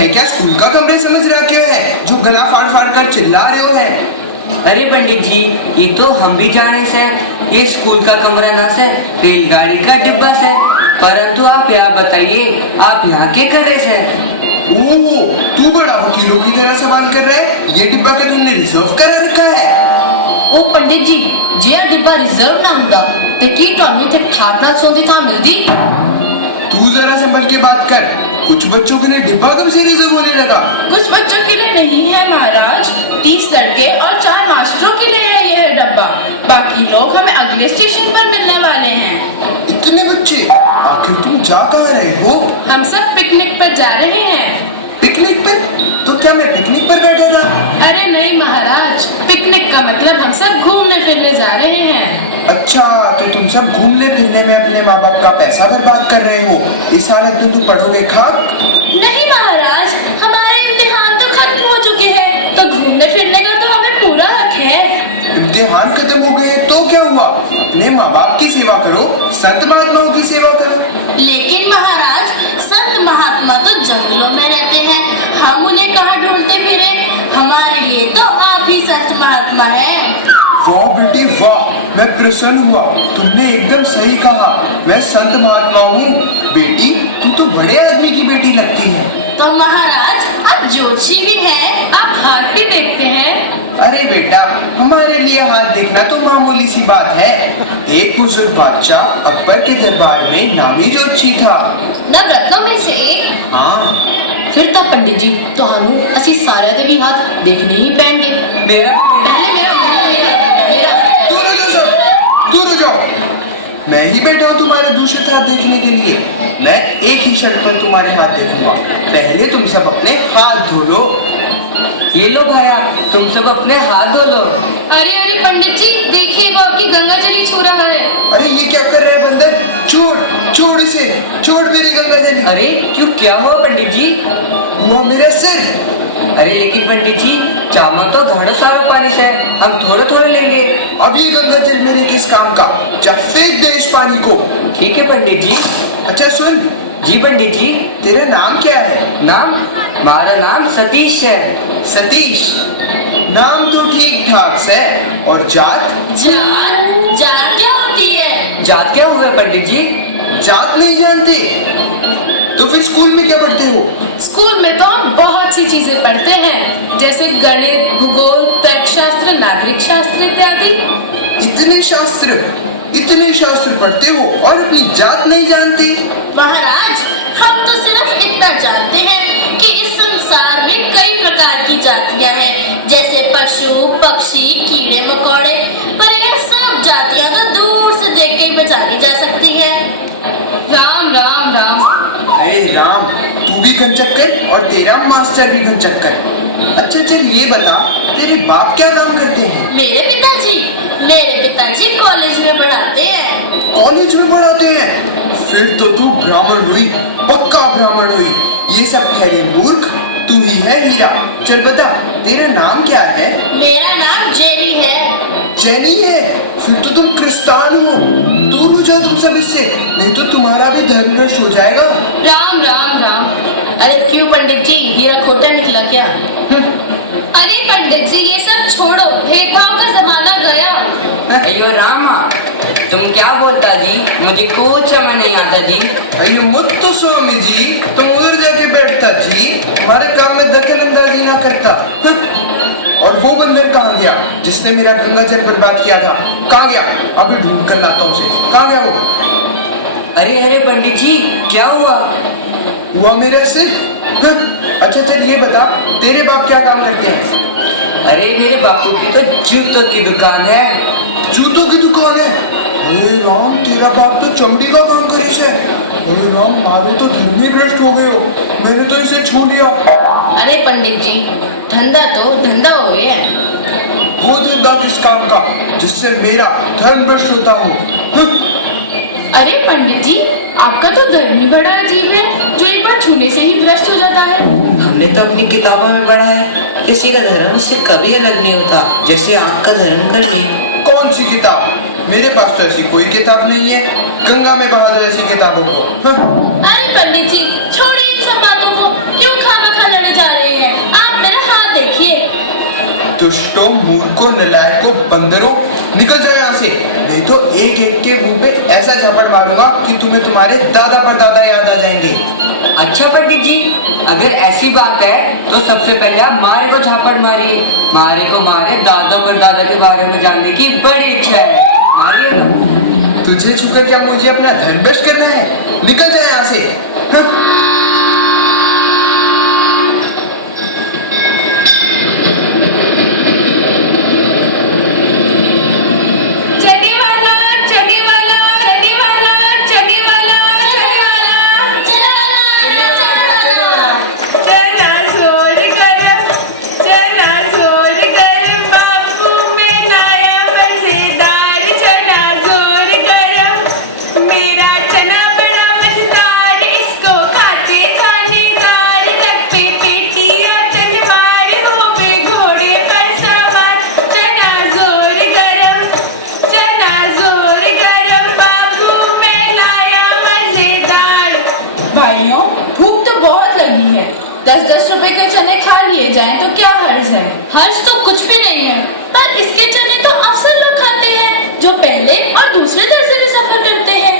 है क्या स्कूल का कमरे समझ रहा क्या है जो गला फाड़ फाड़ कर चिल्ला रहे हो है? अरे पंडित जी, ये तो हम भी जाने से ये स्कूल का कमरा ना से रेलगाड़ी का डिब्बा से, परंतु आप यहाँ बताइए आप यहाँ के कर रहे से? ओह, तू बड़ा वकीलों की तरह सवाल कर रहा है। ये डिब्बा का तुमने रिजर्व कर रखा है? ओ पंडित जी, जे डिब्बा रिजर्व ना हुंदा ते की ਤੁਹਾਨੂੰ ਤੇ ਠਾਠ ਨਾਲ ਸੌਂਦੀ ਥਾਂ ਮਿਲਦੀ? तू जरा संभल के बात कर। कुछ बच्चों के लिए डिब्बा कब से रिजर्व होने लगा? कुछ बच्चों के लिए नहीं है महाराज, 30 लड़के और 4 मास्टरों के लिए है यह डब्बा। बाकी लोग हमें अगले स्टेशन पर मिलने वाले हैं। इतने बच्चे? आखिर तुम जा कहाँ रहे हो? हम सब पिकनिक पर जा रहे हैं। पिकनिक पर? तो क्या मैं पिकनिक पर बैठा था? अरे नहीं महाराज, पिकनिक का मतलब हम सब घूमने फिरने जा रहे हैं। अच्छा, तो तुम सब घूमने फिरने में अपने माँ बाप का पैसा बर्बाद कर रहे हो। इस हालत में तुम पढ़ोगे खाक? नहीं महाराज, हमारे इम्तिहान तो खत्म हो चुके हैं, तो घूमने फिरने का तो हमें पूरा हक है। इम्तिहान खत्म हो गए तो क्या हुआ? अपने माँ बाप की सेवा करो, संत महात्माओं की सेवा करो। लेकिन महाराज, संत महात्मा तो जंगलों में रहते हैं, हम उन्हें कहाँ ढूंढते फिरे? हमारे लिए तो आप ही संत महात्मा हैं। वाह बेटी वाह, मैं प्रसन्न हुआ। तुमने एकदम सही कहा, मैं संत महात्मा हूँ। बेटी, तू तो बड़े आदमी की बेटी लगती है। तो महाराज, आप ज्योतिषी भी हैं? आप हाथ भी देखते हैं? अरे बेटा, हमारे लिए हाथ देखना तो मामूली सी बात है। एक बुजुर्ग बादशाह अकबर के दरबार में नामी ज्योतिषी था। ਨਵਰਤਨੋਂ में से एक? हाँ। ਫਿਰ ਤਾਂ ਪੰਡਿਤ ਜੀ ਤੁਹਾਨੂੰ ਅਸੀਂ ਸਾਰਿਆਂ ਦੇ ਵੀ ਹੱਥ ਦੇਖਣੇ ਹੀ ਪੈਣਗੇ। मेरा पहले मेरा दूर हो जाओ सब, दूर हो जाओ। मैं ही बैठा हूँ तुम्हारे दूषित हाथ देखने के लिए। मैं एक ही शर्त पर तुम्हारे हाथ देखूंगा। पहले तुम सब अपने हाथ धो लो। ये लो भाया, तुम सब अपने हाथ धो लो। अरे अरे पंडित जी, देखिए वो आपकी गंगा जली छू रहा है। अरे ये क्या कर रहा है बंदर? छोड़ छोड़ इसे, छोड़ मेरी गंगा जली। अरे क्यों, क्या हुआ पंडित जी? हुआ मेरा सिर। अरे लेकिन पंडित जी, चावल तो घड़ो सारो पानी से, हम थोड़े थोड़े लेंगे। अब ये गंगा जल मेरे किस काम का? जा फेंक दे इस पानी को। ठीक है पंडित जी। अच्छा सुन, जी पंडित जी। तेरा नाम क्या है? नाम? हमारा नाम सतीश है। सतीश? नाम तो ठीक ठाक से। और जात? जात? जात क्या होती है? जात क्या हुआ पंडित जी? जात नहीं जानते? तो फिर स्कूल में क्या पढ़ते हो? स्कूल में तो हम बहुत सी चीजें पढ़ते हैं, जैसे गणित, भूगोल, तर्कशास्त्र, नागरिक शास्त्र इत्यादि। इतने शास्त्र पढ़ते हो और अपनी जात नहीं जानते? महाराज, हम तो सिर्फ इतना जानते हैं कि इस संसार में कई प्रकार की जातियां हैं, जैसे पशु, पक्षी, कीड़े मकोड़े। पर यह सब जातियां तो दूर से देख के ही पहचानी जा सकती है। राम राम राम। अरे राम, तू भी घनचक्कर और तेरा मास्टर भी घनचक्कर। अच्छा चल ये बता, तेरे बाप क्या काम करते हैं? मेरे पिताजी कॉलेज में पढ़ाते हैं। कॉलेज में पढ़ाते हैं? फिर तो तू ब्राह्मण हुई, पक्का ब्राह्मण हुई। ये सब खैरी मूर्ख, तू ही है हीरा। चल बता, तेरा नाम क्या है? मेरा नाम जेनी है। जेनी है? फिर तो तुम क्रिस्तान हो। दूर हो जाओ तुम सब इससे, नहीं तो तुम्हारा भी धर्म भ्रष्ट हो जाएगा। राम राम राम। अरे क्यों पंडित जी, हीरा खोटा निकला क्या? अरे पंडित जी, ये सब छोड़ो, भेदभाव का जमाना गया। अयो रामा, तुम क्या बोलता जी? मुझे कुछ समझ नहीं आता जी। अयो मुत्तु स्वामी जी, तुम उधर जाके बैठता जी, हमारे काम में दखल अंदाजी ना करता। और वो बंदर कहाँ गया जिसने मेरा गंगा जल बर्बाद किया था? कहाँ गया? अभी ढूंढ कर लाता हूँ उसे। कहाँ गया वो? अरे अरे पंडित जी, क्या हुआ? हुआ मेरा सिर। अच्छा चल ये बता, तेरे बाप क्या काम करते हैं? अरे मेरे बापू की तो जूतों की दुकान है। जूतों की दुकान है? अरे राम, तेरा बाप तो चमड़ी का काम करे से। अरे राम, मारो तो धर्मी भ्रष्ट हो गए हो। मैंने तो इसे छू लिया। अरे पंडित जी, धंधा तो धंधा हो गया है। वो धंधा किस काम का जिससे मेरा धर्म भ्रष्ट होता हो? अरे पंडित जी, आपका तो धर्म ही बड़ा अजीब है, जो एक बार छूने से ही भ्रष्ट हो जाता है। हमने तो अपनी किताबों में पढ़ा है, किसी का धर्म उससे कभी अलग नहीं होता, जैसे आग का धर्म कर ली। कौन सी किताब? मेरे पास तो ऐसी कोई किताब नहीं है। गंगा में बहा दो ऐसी किताबों को। अरे पंडित जी, छोड़िए इन सब बातों को, क्यों खामखा दुष्टों, मूर्खों, नलायकों, बंदरों, निकल जाओ यहाँ से, नहीं तो एक एक के मुंह पे ऐसा झापड़ मारूंगा कि तुम्हें तुम्हारे दादा परदादा याद आ जाएंगे। अच्छा पंडित जी, अगर ऐसी बात है तो सबसे पहले आप मारे को झापड़ मारिए। मारे को मारे दादा परदादा के बारे में जानने की बड़ी इच्छा है, मारिएगा। तुझे छूकर क्या मुझे अपना धर्म भ्रष्ट करना है? निकल जाए यहाँ से। चने वाला, चने वाला, चने वाला, चने वाला, चना सोर गरम, चना सोर गरम, बापू में लाया मजेदार चना जोर गरम। मेरा चना बड़ा मजेदार, इसको खाते थानेदार, तक पे पेटी और तलवार, हो पे घोड़े पर सवार। चना जोर गरम, चना जोर गरम, बाबू में लाया मजेदार। भाइयों, भूख तो बहुत लगी है, 10-10 रुपए के चने खा लिए जाएं तो क्या हर्ज है? हर्ष तो कुछ भी नहीं है, पर इसके चने तो अक्सर लोग खाते हैं जो पहले और दूसरे दर्जे में सफर करते हैं।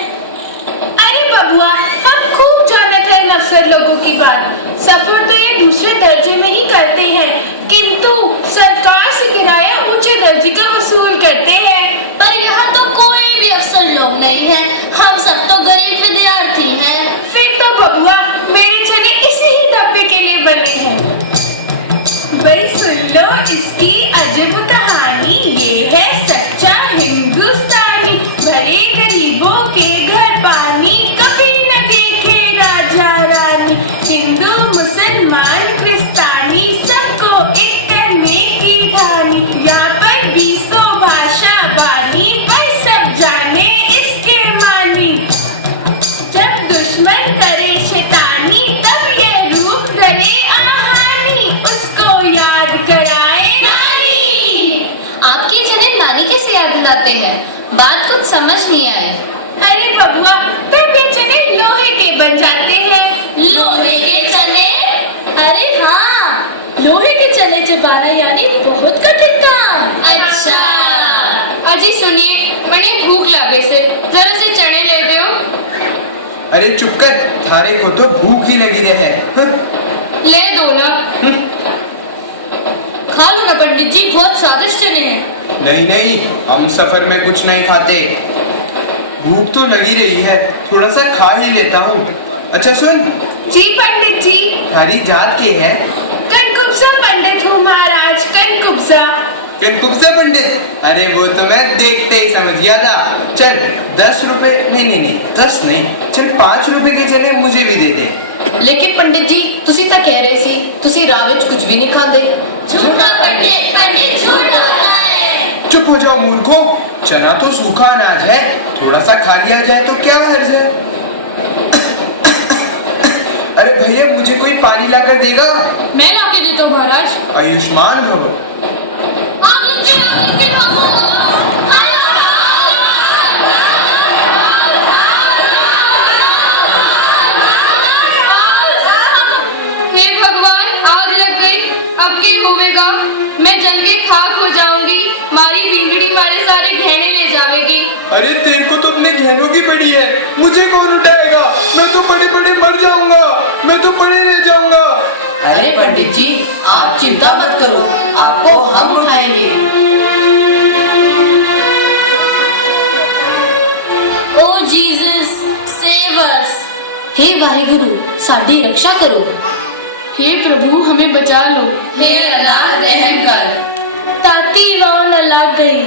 अरे बबुआ, हम खूब जानते हैं अफसर लोगों की बात। सफर तो ये दूसरे दर्जे में ही करते हैं, किंतु सरकार से किराया ऊंचे दर्जे का वसूल करते हैं। पर यहाँ तो कोई भी अफसर लोग नहीं है, हम सब तो गरीब विद्यार्थी हैं। फिर तो बबुआ, मेरे चने इसी ही डब्बे के लिए बने हैं। भाई सुन लो इसकी अजब कहानी, ये है सच्चा हिंदुस्तानी। भरे गरीबों के घर पानी, कभी न देखे राजा रानी। हिंदू मुसलमान क्रिस्तानी, सबको एक करने की ठानी। यहाँ पर 20 भाषा बानी, पर सब जाने इसके मानी। जब दुश्मन करे शैतानी, तब ये रूप डरे आहानी, उसको याद कराए नानी। आपके चने नानी कैसे याद दिलाते हैं? बात कुछ समझ नहीं आई। अरे बबुआ, तब ये चने लोहे के बन जाते हैं। लोहे के चने? अरे हाँ, लोहे के चने चबाना यानी बहुत कठिन काम। अच्छा। अजी सुनिए, मने भूख लगे से, जरा से चने ले दो। अरे चुप कर, थारे को तो भूख ही लगी रहे। ले दो ना। खा लो ना पंडित जी, बहुत स्वादिष्ट चने हैं। नहीं नहीं, हम सफर में कुछ नहीं खाते। भूख तो लगी रही है, थोड़ा सा खा ही लेता हूँ। अच्छा सुन, जी पंडित जी। थारी जात के है? कनकुब्जा पंडित हूँ महाराज, कनकुब्जा। कनकुब्जा पंडित? अरे वो तो मैं देखते ही समझ गया था। चल 10 रुपए, नहीं 10 नहीं, चल 5 रुपए के चने मुझे भी दे दे। लेकिन पंडित जी, तुसी तो कह रहे सी तुसी राह विच कुछ भी नहीं खाते। झूठा पंडित, पंडित झूठ बोलता है। चुप हो जाओ मूर्खों, चना तो सूखा अनाज है, थोड़ा सा खा लिया जाए तो क्या हर्ज है। अरे भैया, मुझे कोई पानी लाकर देगा? मैं ला के देता हूँ महाराज। आयुष्मान भव। हे भगवान, आग लग गई, अब क्या होवेगा? मैं जल के खाक हो जाऊंगी, मारी बींगड़ी मारे सारे गहने ले जावेगी। अरे तेरे को तो अपने गहनों की पड़ी है, मुझे कौन उठाएगा? मैं तो पड़े पड़े मर जाऊंगा, मैं तो पड़े रह जाऊंगा। अरे पंडित जी, आप चिंता मत करो, आपको हम उठाएंगे। ओ जीसस, सेव अस। हे वाहिगुरु, साडी रक्षा करो। हे प्रभु, हमें बचा लो। हे अल्लाह, रहम कर। ताती वाव न लाग गई,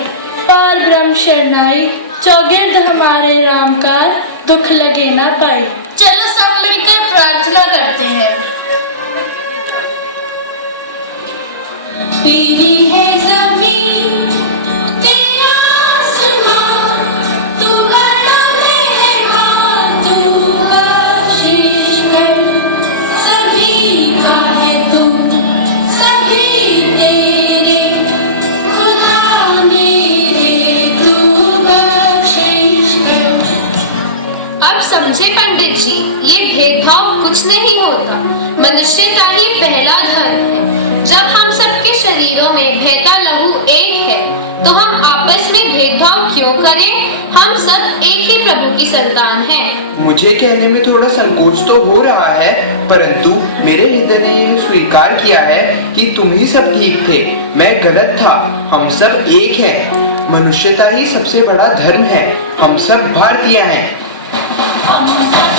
पार ब्रह्म शरणाई, चौगिर्द हमारे रामकार, दुख लगे ना पाई। चलो सब मिलकर प्रार्थना करते हैं। तेरी है जमीन, तेरा आसमान, तू बड़ा मेहरबान, तू बख्शिश कर। सभी का है तू, सभी तेरे, खुदा मेरे, तू बख्शिश कर। अब समझे पंडित जी, ये भेदभाव कुछ नहीं होता, मनुष्यता ही पहला धर्म है। जब हम सबके शरीरों में बहता लहू एक है, तो हम आपस में भेदभाव क्यों करें? हम सब एक ही प्रभु की संतान हैं। मुझे कहने में थोड़ा संकोच तो हो रहा है, परंतु मेरे हृदय ने यह स्वीकार किया है कि तुम ही सब ठीक थे, मैं गलत था। हम सब एक हैं। मनुष्यता ही सबसे बड़ा धर्म है। हम सब भारतीय हैं। हम सब